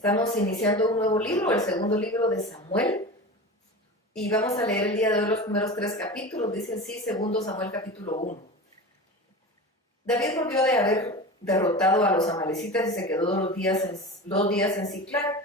Estamos iniciando un nuevo libro, el segundo libro de Samuel, y vamos a leer el día de hoy los primeros 3 capítulos. Dice así, segundo Samuel capítulo 1. David volvió de haber derrotado a los amalecitas y se quedó 2 días en Siclag.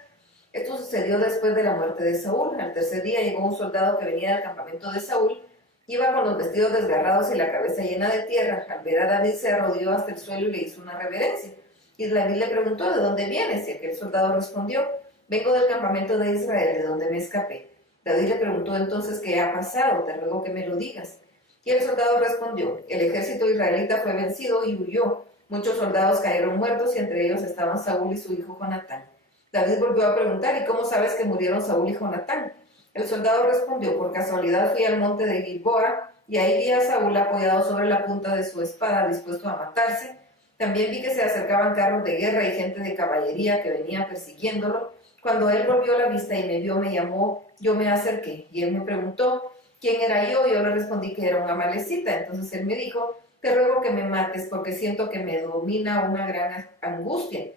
Esto sucedió después de la muerte de Saúl. Al tercer día llegó un soldado que venía del campamento de Saúl. Iba con los vestidos desgarrados y la cabeza llena de tierra. Al ver a David se arrodilló hasta el suelo y le hizo una reverencia. Y David le preguntó, ¿de dónde vienes? Y aquel soldado respondió, vengo del campamento de Israel, de donde me escapé. David le preguntó entonces, ¿qué ha pasado? Te ruego que me lo digas. Y el soldado respondió, el ejército israelita fue vencido y huyó. Muchos soldados cayeron muertos y entre ellos estaban Saúl y su hijo Jonatán. David volvió a preguntar, ¿y cómo sabes que murieron Saúl y Jonatán? El soldado respondió, por casualidad fui al monte de Gilboa y ahí vi a Saúl apoyado sobre la punta de su espada, dispuesto a matarse. También vi que se acercaban carros de guerra y gente de caballería que venía persiguiéndolo. Cuando él volvió la vista y me vio, me llamó, yo me acerqué. Y él me preguntó, ¿quién era yo? Yo le respondí que era un amalecita. Entonces él me dijo, te ruego que me mates porque siento que me domina una gran angustia.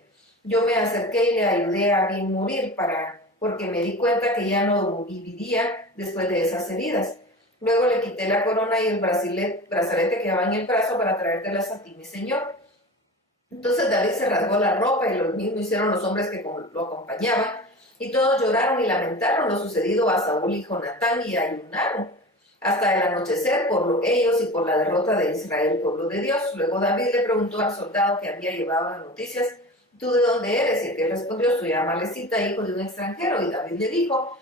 Yo me acerqué y le ayudé a bien morir porque me di cuenta que ya no viviría después de esas heridas. Luego le quité la corona y el brazalete que va en el brazo para traértelas a ti, mi señor. Entonces David se rasgó la ropa y lo mismo hicieron los hombres que lo acompañaban, y todos lloraron y lamentaron lo sucedido a Saúl y Jonatán y ayunaron hasta el anochecer por ellos y por la derrota de Israel, pueblo de Dios. Luego David le preguntó al soldado que había llevado las noticias, ¿tú de dónde eres? Y aquel respondió, soy amalecita, hijo de un extranjero. Y David le dijo,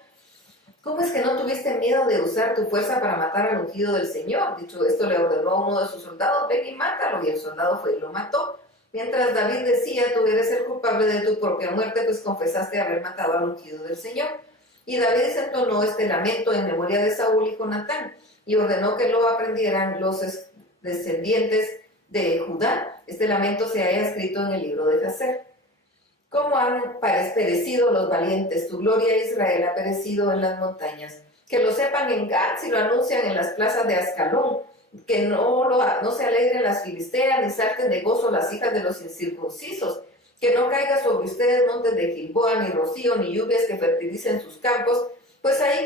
¿cómo es que no tuviste miedo de usar tu fuerza para matar al ungido del Señor? Dicho esto, le ordenó a uno de sus soldados, ven y mátalo, y el soldado fue y lo mató. Mientras David decía, tú eres el culpable de tu propia muerte, pues confesaste haber matado al ungido del Señor. Y David desentonó este lamento en memoria de Saúl y Jonatán, y ordenó que lo aprendieran los descendientes de Judá. Este lamento se haya escrito en el libro de Jacer. ¿Cómo han perecido los valientes? Tu gloria, Israel, ha perecido en las montañas. Que lo sepan en Gad, si lo anuncian en las plazas de Ascalón. Que no se alegren las filisteas, ni salten de gozo las hijas de los incircuncisos. Que no caiga sobre ustedes montes de Gilboa, ni rocío, ni lluvias que fertilicen sus campos, pues ahí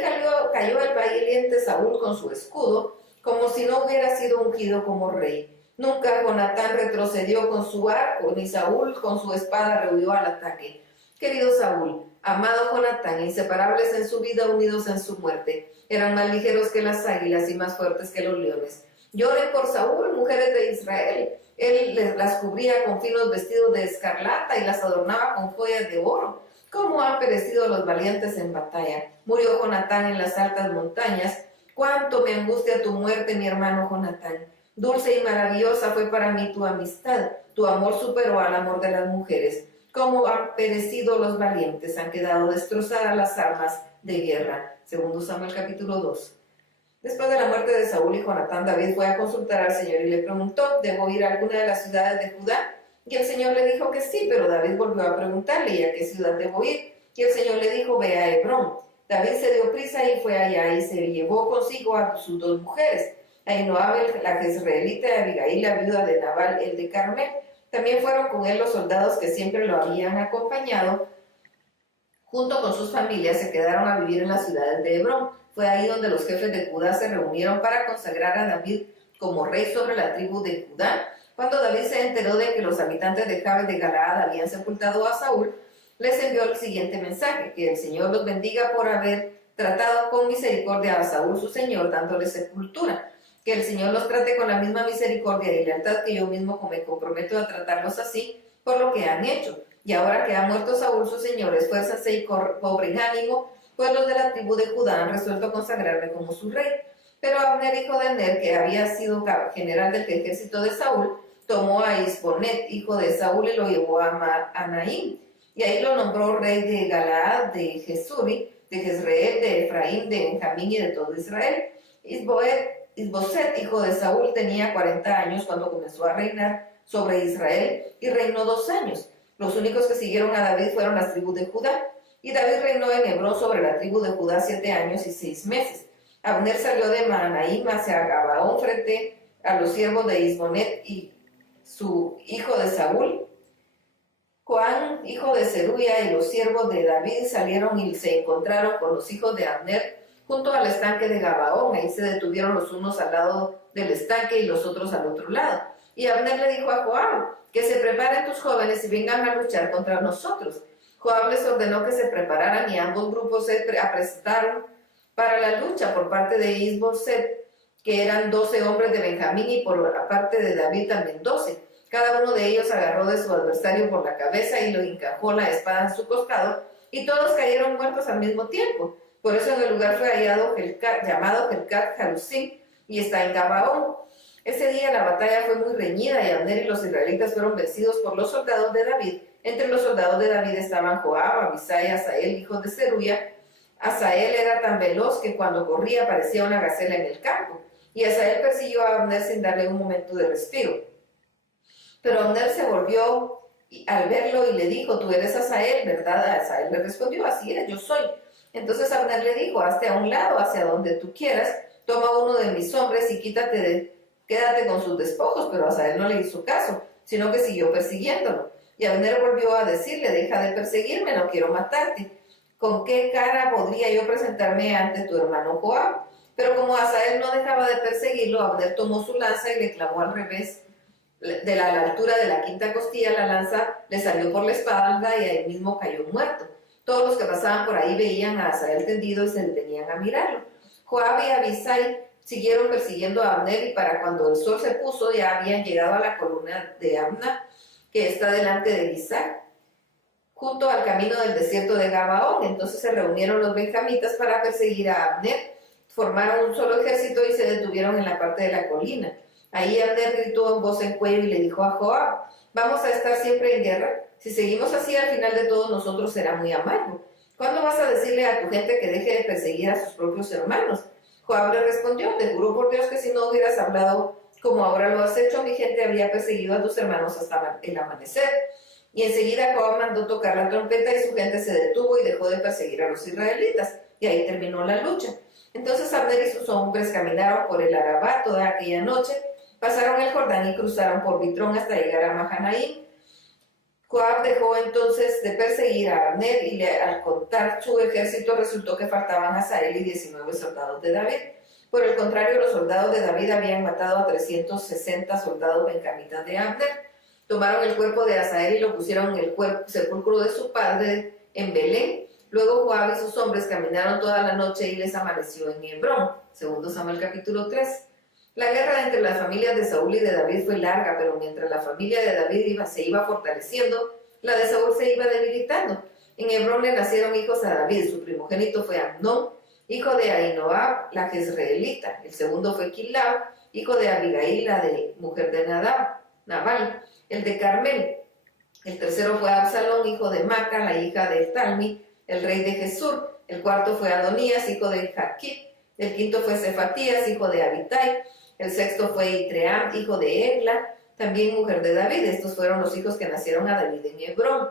cayó el valiente Saúl con su escudo, como si no hubiera sido ungido como rey. Nunca Jonatán retrocedió con su arco, ni Saúl con su espada rehuyó al ataque. Querido Saúl, amado Jonatán, inseparables en su vida, unidos en su muerte, eran más ligeros que las águilas y más fuertes que los leones. Lloren por Saúl, mujeres de Israel. Él las cubría con finos vestidos de escarlata y las adornaba con joyas de oro. ¿Cómo han perecido los valientes en batalla? Murió Jonatán en las altas montañas. Cuánto me angustia tu muerte, mi hermano Jonatán. Dulce y maravillosa fue para mí tu amistad. Tu amor superó al amor de las mujeres. Cómo han perecido los valientes, han quedado destrozadas las armas de guerra. Segundo Samuel capítulo 2. Después de la muerte de Saúl y Jonatán, David fue a consultar al Señor y le preguntó, ¿debo ir a alguna de las ciudades de Judá? Y el Señor le dijo que sí, pero David volvió a preguntarle, ¿y a qué ciudad debo ir? Y el Señor le dijo, ve a Hebrón. David se dio prisa y fue allá y se llevó consigo a sus 2 mujeres, Ahinoam la jezreelita y Abigail, la viuda de Nabal, el de Carmel. También fueron con él los soldados que siempre lo habían acompañado. Junto con sus familias se quedaron a vivir en las ciudades de Hebrón. Fue ahí donde los jefes de Judá se reunieron para consagrar a David como rey sobre la tribu de Judá. Cuando David se enteró de que los habitantes de Jabes de Galaad habían sepultado a Saúl, les envió el siguiente mensaje: que el Señor los bendiga por haber tratado con misericordia a Saúl su señor, dándole sepultura. Que el Señor los trate con la misma misericordia y lealtad que yo mismo me comprometo a tratarlos así por lo que han hecho. Y ahora que ha muerto Saúl su señor, esfuércense y cobren ánimo, pues los de la tribu de Judá han resuelto consagrarme como su rey. Pero Abner, hijo de Ner, que había sido general del ejército de Saúl, tomó a Isbonet, hijo de Saúl, y lo llevó a Anaim. Y ahí lo nombró rey de Galaad, de Jesuri, de Jezreel, de Efraín, de Benjamín y de todo Israel. Isboset, hijo de Saúl, tenía 40 años cuando comenzó a reinar sobre Israel y reinó 2 años. Los únicos que siguieron a David fueron las tribus de Judá. Y David reinó en Hebrón sobre la tribu de Judá 7 años y 6 meses. Abner salió de Mahanaim hacia Gabaón frente a los siervos de Isbonet y su hijo de Saúl, Joab, hijo de Zeruía, y los siervos de David salieron y se encontraron con los hijos de Abner junto al estanque de Gabaón. Ahí se detuvieron los unos al lado del estanque y los otros al otro lado. Y Abner le dijo a Joab: que se preparen tus jóvenes y vengan a luchar contra nosotros. Joab les ordenó que se prepararan y ambos grupos se aprestaron para la lucha. Por parte de Is-Boset, que eran 12 hombres de Benjamín, y por parte de David también 12. Cada uno de ellos agarró de su adversario por la cabeza y lo encajó la espada en su costado, y todos cayeron muertos al mismo tiempo. Por eso en el lugar fue hallado llamado Helcat Jarusim, y está en Gabaón. Ese día la batalla fue muy reñida, y Abner y los israelitas fueron vencidos por los soldados de David. Entre los soldados de David estaban Joab, Abisai y Asael, hijos de Zeruía. Asael era tan veloz que cuando corría parecía una gacela en el campo, y Asael persiguió a Abner sin darle un momento de respiro. Pero Abner se volvió al verlo y le dijo: tú eres Asael, ¿verdad? Asael le respondió: así es, yo soy. Entonces Abner le dijo: hazte a un lado, hacia donde tú quieras, toma uno de mis hombres y quédate con sus despojos. Pero Asael no le hizo caso, sino que siguió persiguiéndolo. Y Abner volvió a decirle: deja de perseguirme, no quiero matarte. ¿Con qué cara podría yo presentarme ante tu hermano Joab? Pero como Asael no dejaba de perseguirlo, Abner tomó su lanza y le clavó al revés de la altura de la quinta costilla. La lanza le salió por la espalda y ahí mismo cayó muerto. Todos los que pasaban por ahí veían a Asael tendido y se detenían a mirarlo. Joab y Abisai siguieron persiguiendo a Abner, y para cuando el sol se puso ya habían llegado a la columna de Amna, que está delante de Gisac, junto al camino del desierto de Gabaón. Entonces se reunieron los benjamitas para perseguir a Abner. Formaron un solo ejército y se detuvieron en la parte de la colina. Ahí Abner gritó en voz en cuello y le dijo a Joab: vamos a estar siempre en guerra. Si seguimos así, al final de todos nosotros será muy amargo. ¿Cuándo vas a decirle a tu gente que deje de perseguir a sus propios hermanos? Joab le respondió: te juro por Dios que si no hubieras hablado como ahora lo has hecho, mi gente habría perseguido a tus hermanos hasta el amanecer. Y enseguida Joab mandó tocar la trompeta, y su gente se detuvo y dejó de perseguir a los israelitas. Y ahí terminó la lucha. Entonces Abner y sus hombres caminaron por el Arabá toda aquella noche, pasaron el Jordán y cruzaron por Bitrón hasta llegar a Mahanaim. Joab dejó entonces de perseguir a Abner, y al contar su ejército resultó que faltaban Asael y 19 soldados de David. Por el contrario, los soldados de David habían matado a 360 soldados benjamitas de Abner. Tomaron el cuerpo de Asael y lo pusieron en el sepulcro de su padre en Belén. Luego Joab y sus hombres caminaron toda la noche y les amaneció en Hebrón. Segundo Samuel capítulo 3. La guerra entre las familias de Saúl y de David fue larga, pero mientras la familia de David se iba fortaleciendo, la de Saúl se iba debilitando. En Hebrón le nacieron hijos a David. Su primogénito fue Amnón, hijo de Ahinoam, la jezreelita. El segundo fue Quilab, hijo de Abigail, la mujer de Nabal, el de Carmel. El tercero fue Absalón, hijo de Maca, la hija de Talmi, el rey de Jesur. El cuarto fue Adonías, hijo de Jaquit. El quinto fue Cefatías, hijo de Abitai. El sexto fue Itream, hijo de Egla, también mujer de David. Estos fueron los hijos que nacieron a David en Hebrón.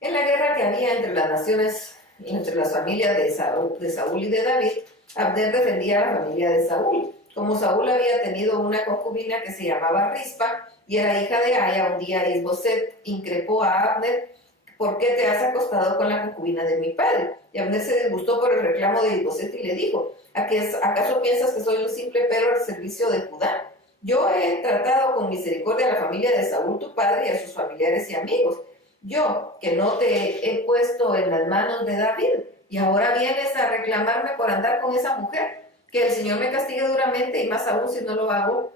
En la guerra que había entre las naciones, entre las familias de Saúl y de David, Abner defendía a la familia de Saúl. Como Saúl había tenido una concubina que se llamaba Rispa y era hija de Aya, un día Is-Boset increpó a Abner: ¿por qué te has acostado con la concubina de mi padre? Y Abner se disgustó por el reclamo de Is-Boset y le dijo: ¿acaso piensas que soy un simple perro al servicio de Judá? Yo he tratado con misericordia a la familia de Saúl tu padre y a sus familiares y amigos. Yo, que no te he puesto en las manos de David, y ahora vienes a reclamarme por andar con esa mujer. Que el Señor me castigue duramente, y más aún si no lo hago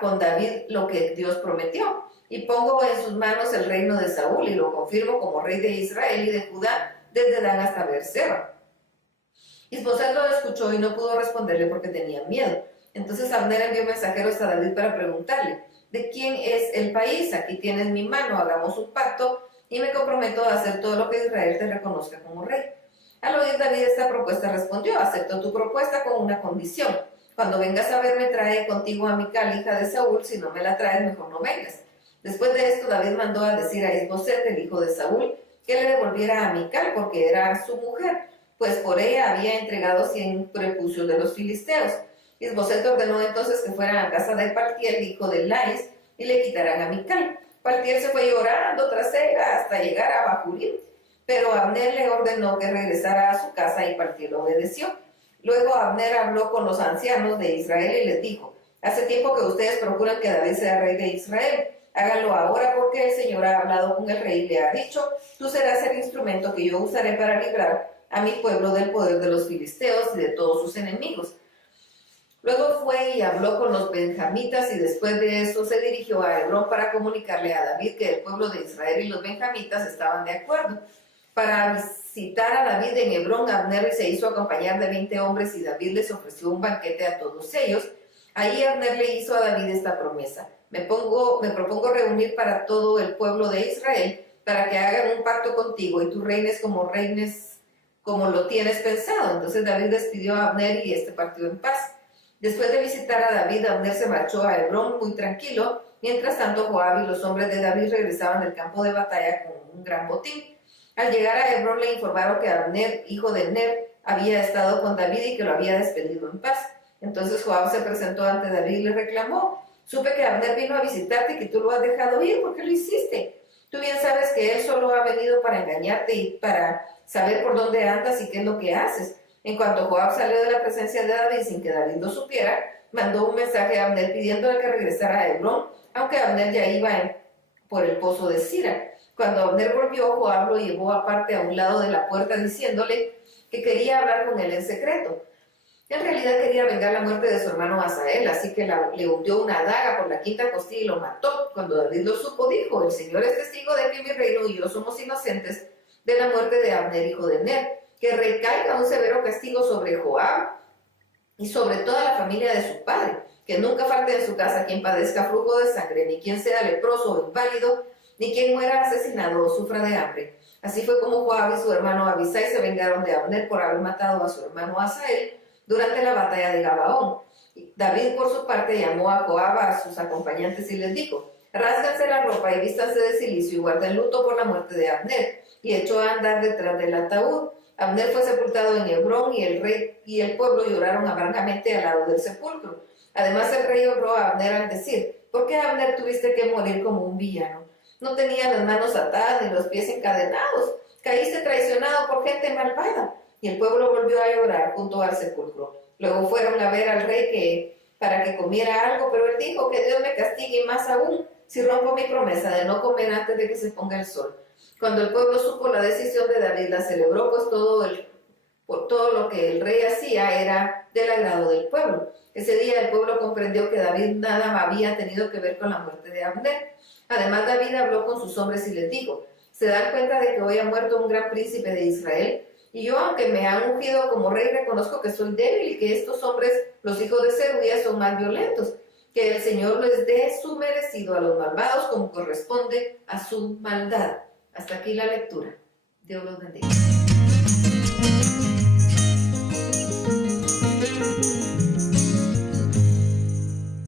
con David lo que Dios prometió. Y pongo en sus manos el reino de Saúl, y lo confirmo como rey de Israel y de Judá, desde Dan hasta Beerseba. Is-Boset lo escuchó y no pudo responderle porque tenía miedo. Entonces Abner envió mensajeros a David para preguntarle: ¿de quién es el país? Aquí tienes mi mano, hagamos un pacto y me comprometo a hacer todo lo que Israel te reconozca como rey. Al oír David esta propuesta respondió: acepto tu propuesta con una condición. Cuando vengas a verme, trae contigo a Mical, hija de Saúl. Si no me la traes, mejor no vengas. Después de esto, David mandó a decir a Is-Boset, el hijo de Saúl, que le devolviera a Mical porque era su mujer, pues por ella había entregado 100 prepucios de los filisteos. Is-Boset ordenó entonces que fueran a casa de Paltiel, hijo de Lais, y le quitaran a Mical. Paltiel se fue llorando tras ella hasta llegar a Bahurim, pero Abner le ordenó que regresara a su casa y Paltiel obedeció. Luego Abner habló con los ancianos de Israel y les dijo: hace tiempo que ustedes procuran que David sea rey de Israel. Háganlo ahora porque el Señor ha hablado con el rey y le ha dicho: tú serás el instrumento que yo usaré para librar a mi pueblo del poder de los filisteos y de todos sus enemigos. Luego fue y habló con los benjamitas y después de eso se dirigió a Hebrón para comunicarle a David que el pueblo de Israel y los benjamitas estaban de acuerdo. Para visitar a David en Hebrón, Abner se hizo acompañar de 20 hombres y David les ofreció un banquete a todos ellos. Ahí Abner le hizo a David esta promesa: me propongo reunir para todo el pueblo de Israel para que hagan un pacto contigo y tú reines como lo tienes pensado. Entonces David despidió a Abner y este partió en paz. Después de visitar a David, Abner se marchó a Hebrón muy tranquilo. Mientras tanto, Joab y los hombres de David regresaban del campo de batalla con un gran botín. Al llegar a Hebrón le informaron que Abner, hijo de Ner, había estado con David y que lo había despedido en paz. Entonces Joab se presentó ante David y le reclamó: supe que Abner vino a visitarte y que tú lo has dejado ir. ¿Por qué lo hiciste? Tú bien sabes que él solo ha venido para engañarte y para saber por dónde andas y qué es lo que haces. En cuanto Joab salió de la presencia de David sin que David lo supiera, mandó un mensaje a Abner pidiéndole que regresara a Hebrón, aunque Abner ya iba por el pozo de Sira. Cuando Abner volvió, Joab lo llevó aparte a un lado de la puerta diciéndole que quería hablar con él en secreto. En realidad quería vengar la muerte de su hermano Asael, así que le hundió una daga por la quinta costilla y lo mató. Cuando David lo supo, dijo: el Señor es testigo de que mi reino y yo somos inocentes de la muerte de Abner, hijo de Ner. Que recaiga un severo castigo sobre Joab y sobre toda la familia de su padre, que nunca falte en su casa quien padezca flujo de sangre, ni quien sea leproso o inválido, ni quien muera asesinado o sufra de hambre. Así fue como Joab y su hermano Abisai se vengaron de Abner por haber matado a su hermano Asael durante la batalla de Gabaón. David, por su parte, llamó a Joab a sus acompañantes y les dijo: rásganse la ropa y vístanse de cilicio y guarden luto por la muerte de Abner. Y echó a andar detrás del ataúd. Abner fue sepultado en Hebrón y el rey y el pueblo lloraron amargamente al lado del sepulcro. Además el rey honró a Abner al decir: ¿por qué, Abner, tuviste que morir como un villano? No tenías las manos atadas ni los pies encadenados. Caíste traicionado por gente malvada. Y el pueblo volvió a llorar junto al sepulcro. Luego fueron a ver al rey para que comiera algo, pero él dijo: que Dios me castigue más aún si rompo mi promesa de no comer antes de que se ponga el sol. Cuando el pueblo supo la decisión de David, la celebró, pues por todo lo que el rey hacía era del agrado del pueblo. Ese día el pueblo comprendió que David nada había tenido que ver con la muerte de Abner. Además, David habló con sus hombres y les dijo: ¿se dan cuenta de que hoy ha muerto un gran príncipe de Israel? Y yo, aunque me han ungido como rey, reconozco que soy débil y que estos hombres, los hijos de Zeruía, son más violentos. Que el Señor les dé su merecido a los malvados como corresponde a su maldad. Hasta aquí la lectura. Dios los bendiga.